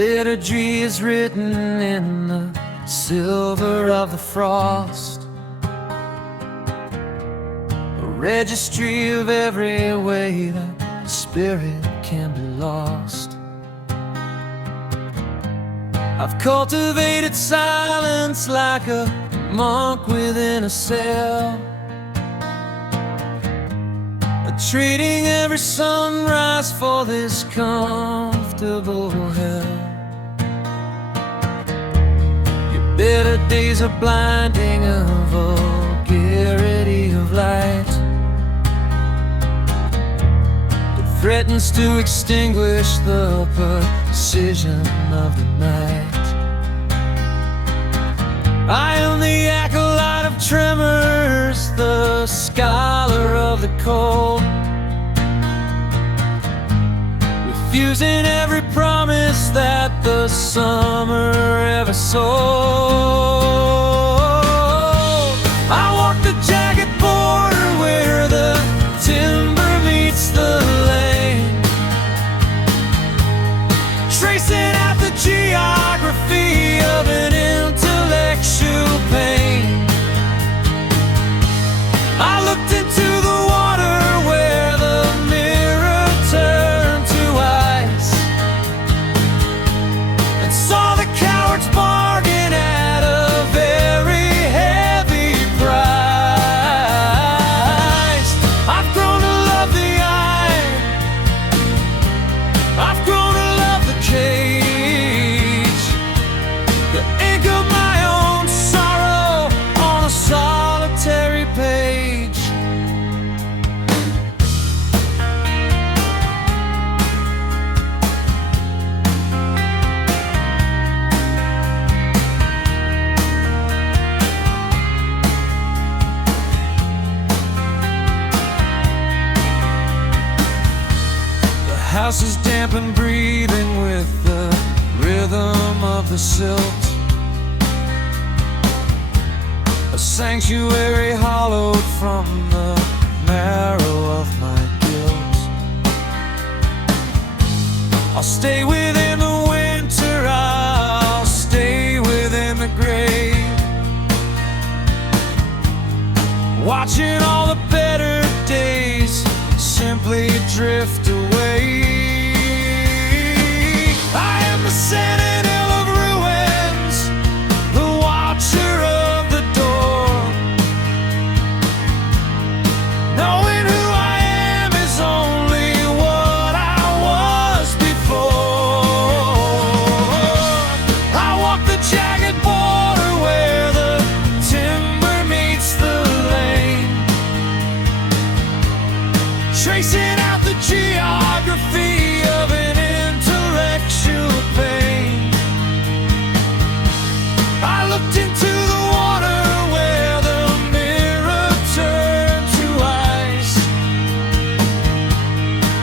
liturgy is written in the silver of the frost, a registry of every way that spirit can be lost. I've cultivated silence like a monk within a cell, treating every sunrise for this comfortable hell. Your better days are blinding, a vulgarity of light that threatens to extinguish the precision of the night. I am the acolyte of tremors, the scholar of the cold, refusing every promise that the summer ever sold. I walk the jagged border where the timber meets the lane, tracing out the geography of an intellectual pain. I looked into the water where the mirror turned to ice, and saw the cowards bargain at a very heavy price. I've grown to love the eye, I've grown to love the cage, the ink of my own sorrow on a solitary page. The house is damp and breathing with the rhythm of the silt, a sanctuary hollowed from the marrow of my guilt. I'll stay within the winter, I'll stay within the grave, watching all the better days simply drift away. I am the sentinel of ruins, the watcher of the door, knowing who I am is only what I was before. I walk the jagged border where the timber meets the lane, tracing out the geography of an intellectual pain. I looked into the water where the mirror turned to ice,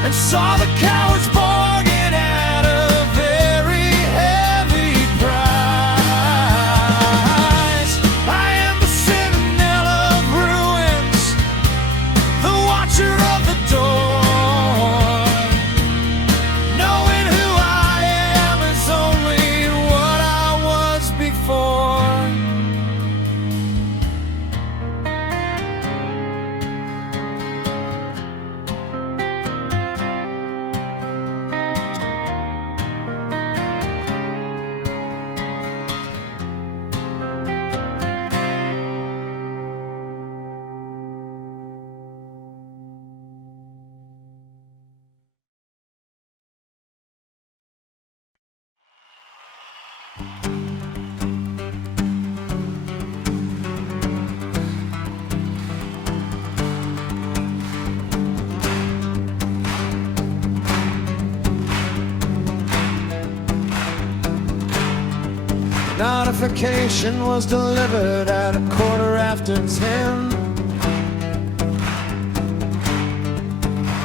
and saw the cowards bargain at a very heavy price. I am the sentinel of ruins, the watcher of the door, knowing who I am is only what I was before. Notification was delivered at 10:15.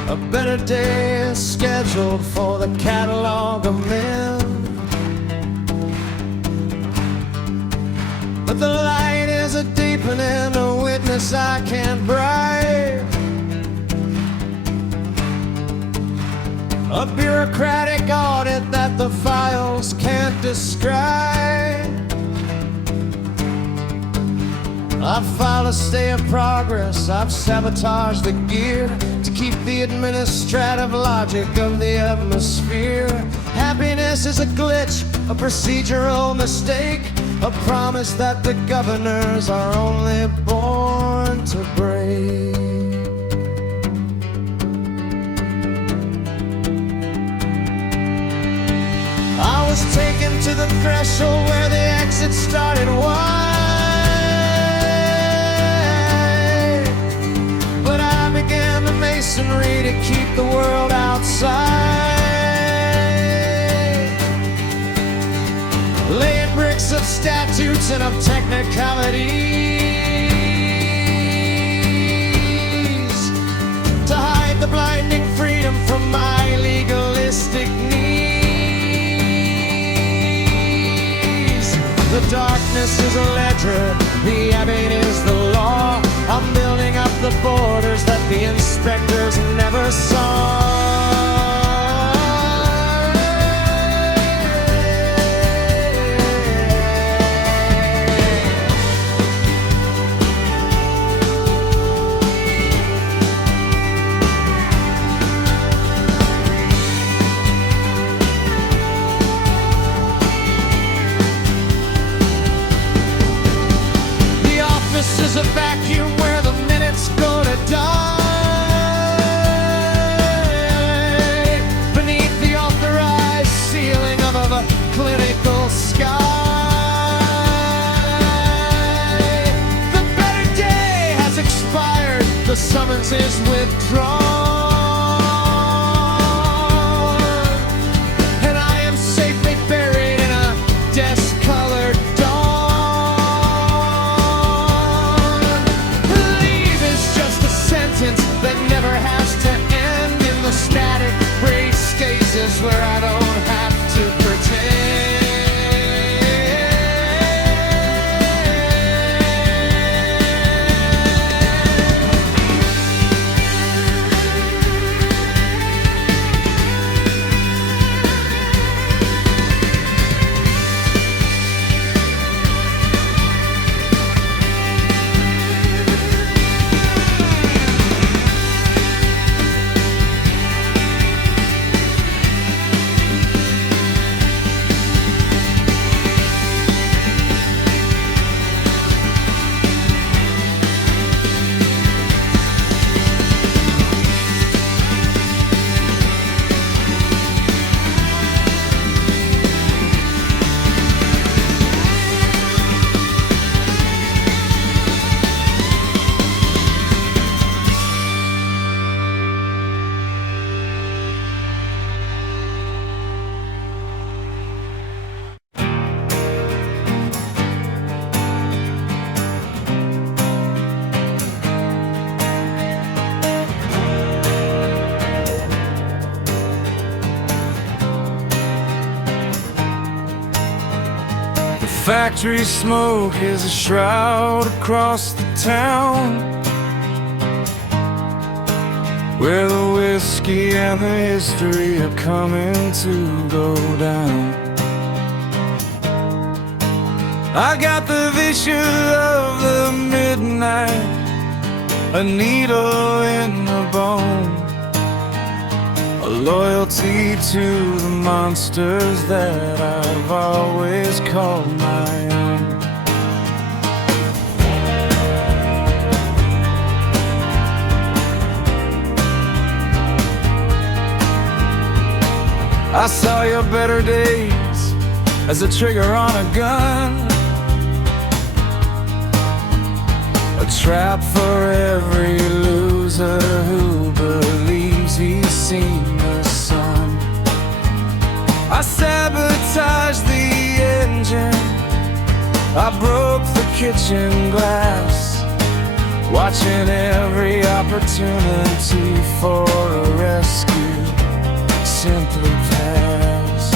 A better day is scheduled for the catalog of men, but the light is a deepening, a witness I can't bribe. A bureaucratic audit that the files can't describe. I've filed a stay of progress, I've sabotaged the gear to keep the administrative logic of the atmosphere. Happiness is a glitch, a procedural mistake, a promise that the governors are only born to break. I was taken to the threshold where the exit started wide, but I began the masonry to keep the world outside. Laying bricks of statutes and of technicalities to hide the blinding freedom from my legalistic knees. The darkness is a ledger, the abbey is the law. I'm building up the borders that the inspectors never saw. This is a vacuum where the minutes go to die beneath the authorized ceiling of a clinical sky. The better day has expired, the summons is withdrawn, and I am safely buried in a desk-colored that never has to end in the static gray spaces where I don't have to pretend. Factory smoke is a shroud across the town, where the whiskey and the history are coming to go down. I got the vision of the midnight, a needle in the bone, a loyalty to the monsters that I've always called my own. I saw your better days as a trigger on a gun, a trap for every loser who believes he's seen the sun. I sabotaged the engine, I broke the kitchen glass, watching every opportunity for a rescue simply pass.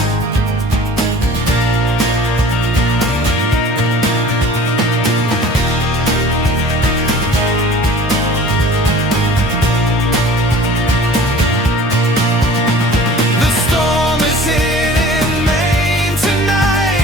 The storm is hitting Maine tonight.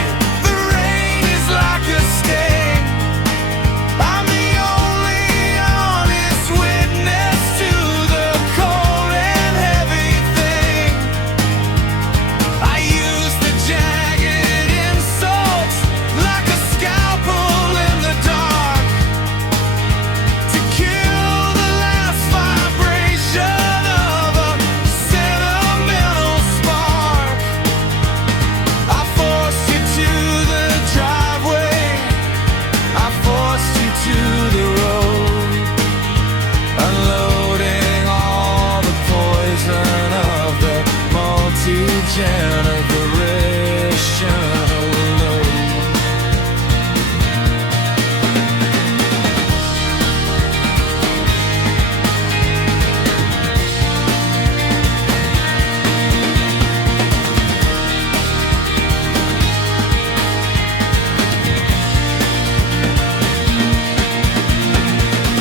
generation alone.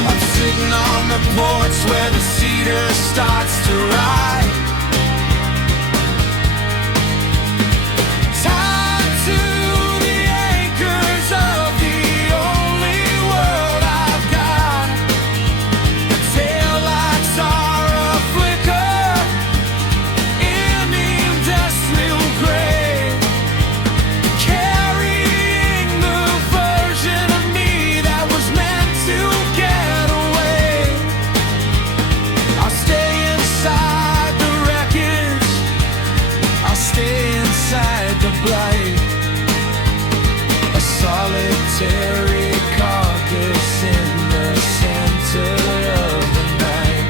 I'm sitting on the porch where the cedar starts to rise. Solitary carcass in the center of the night.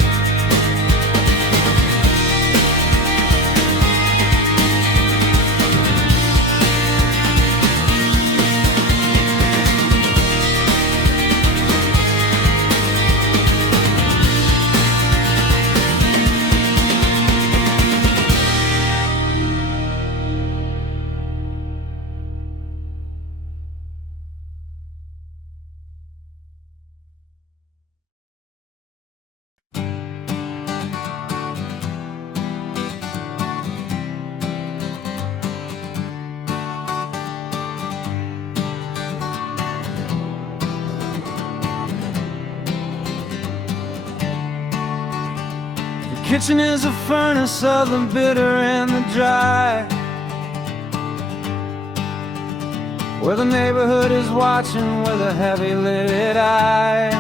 The kitchen is a furnace of the bitter and the dry, where the neighborhood is watching with a heavy-lidded eye.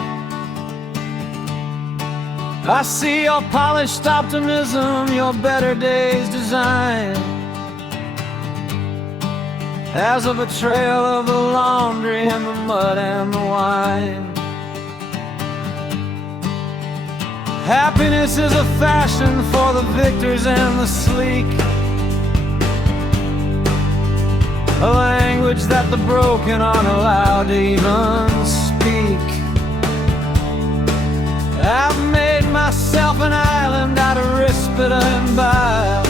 I see your polished optimism, your better days design, as a betrayal of the laundry and the mud and the wine. Happiness is a fashion for the victors and the sleek, a language that the broken aren't allowed to even speak. I've made myself an island out of Rispida and bile,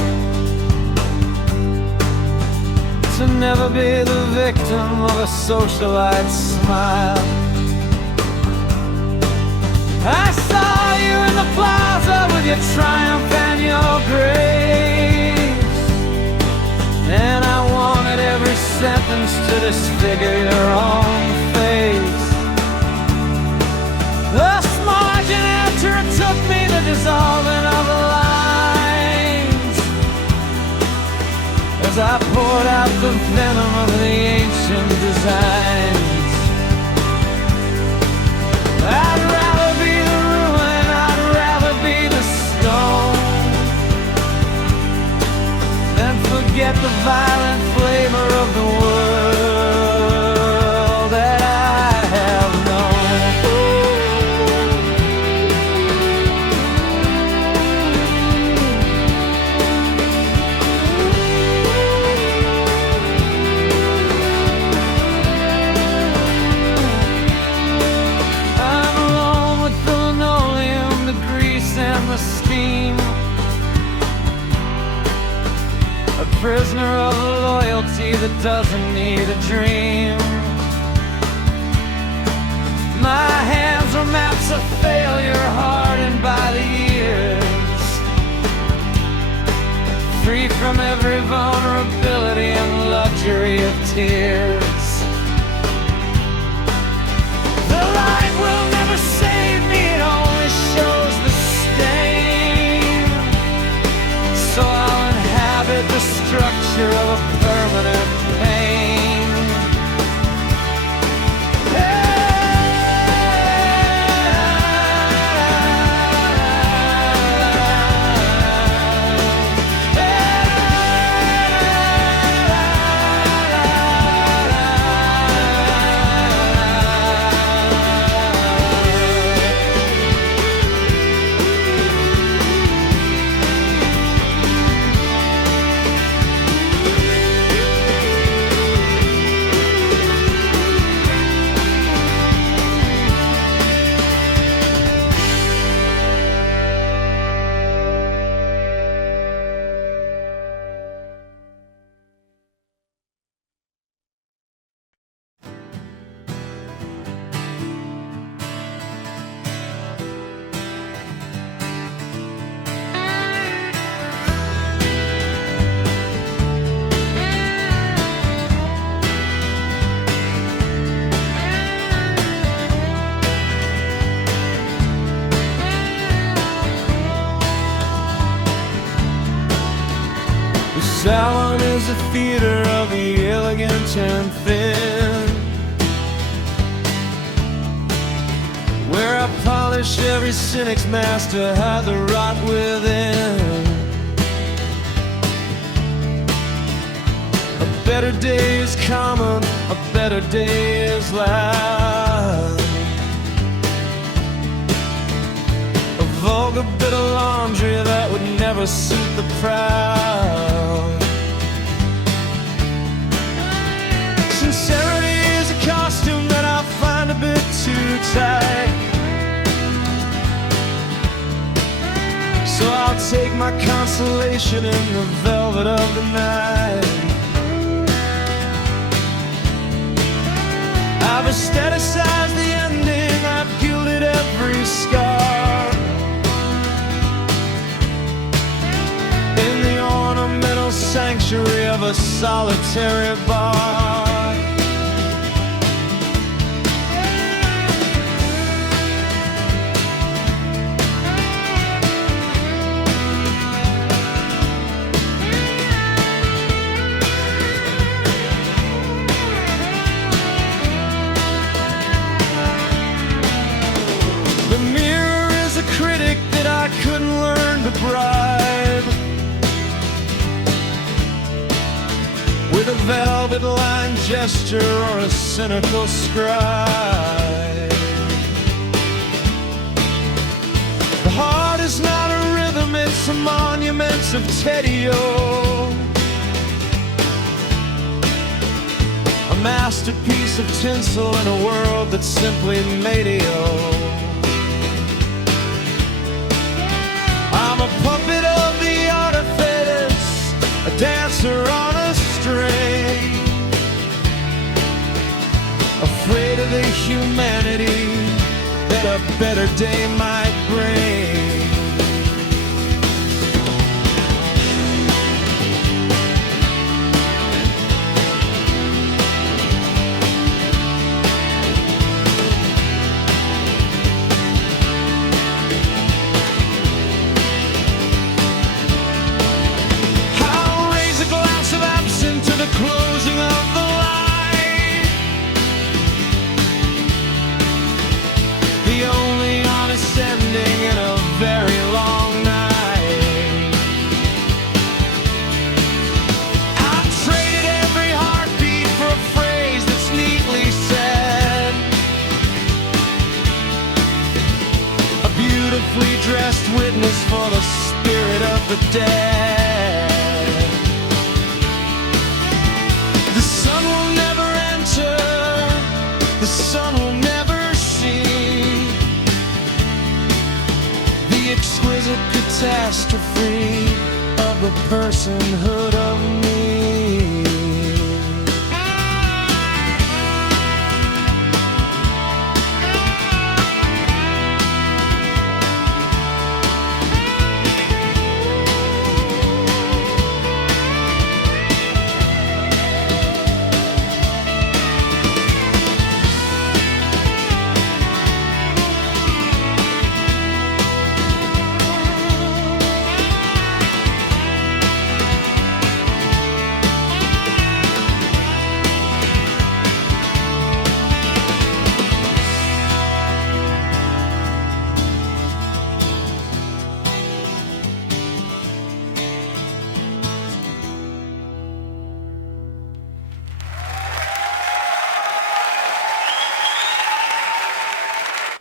to never be the victim of a socialite's smile. I saw you in the plaza with your triumph and your grace, and I wanted every sentence to disfigure your own face. Thus margin after it took me the dissolving of the lines, as I poured out the venom of the ancient designs. I'd rather be the ruin, I'd rather be the stone, than forget the violent flavor of the world that I have prisoner of a loyalty that doesn't need a dream. My hands are maps of failure hardened by the years, free from every vulnerability and luxury of tears. The light will never save me, it only shows the stain. So I'll inhabit the structure of a permanent pain. The salon is the theater of the elegant and thin, where I polish every cynic's mask to hide the rot within. A better day is common, a better day is loud. A vulgar bit of laundry that would never suit the proud. Sincerity is a costume that I find a bit too tight, so I'll take my consolation in the velvet of the night. I've aestheticized the ending, I've gilded every scar in the ornamental sanctuary of a solitary bar. Critic that I couldn't learn to bribe with a velvet line gesture or a cynical scribe. The heart is not a rhythm, it's a monument of Teddy-O, a masterpiece of tinsel in a world that's simply medio. I'm a puppet of the artifice, a dancer on a string, afraid of the humanity that a better day might bring. Closing of the line, the only honest ending in a very long night. I've traded every heartbeat for a phrase that's neatly said, a beautifully dressed witness for the spirit of the dead.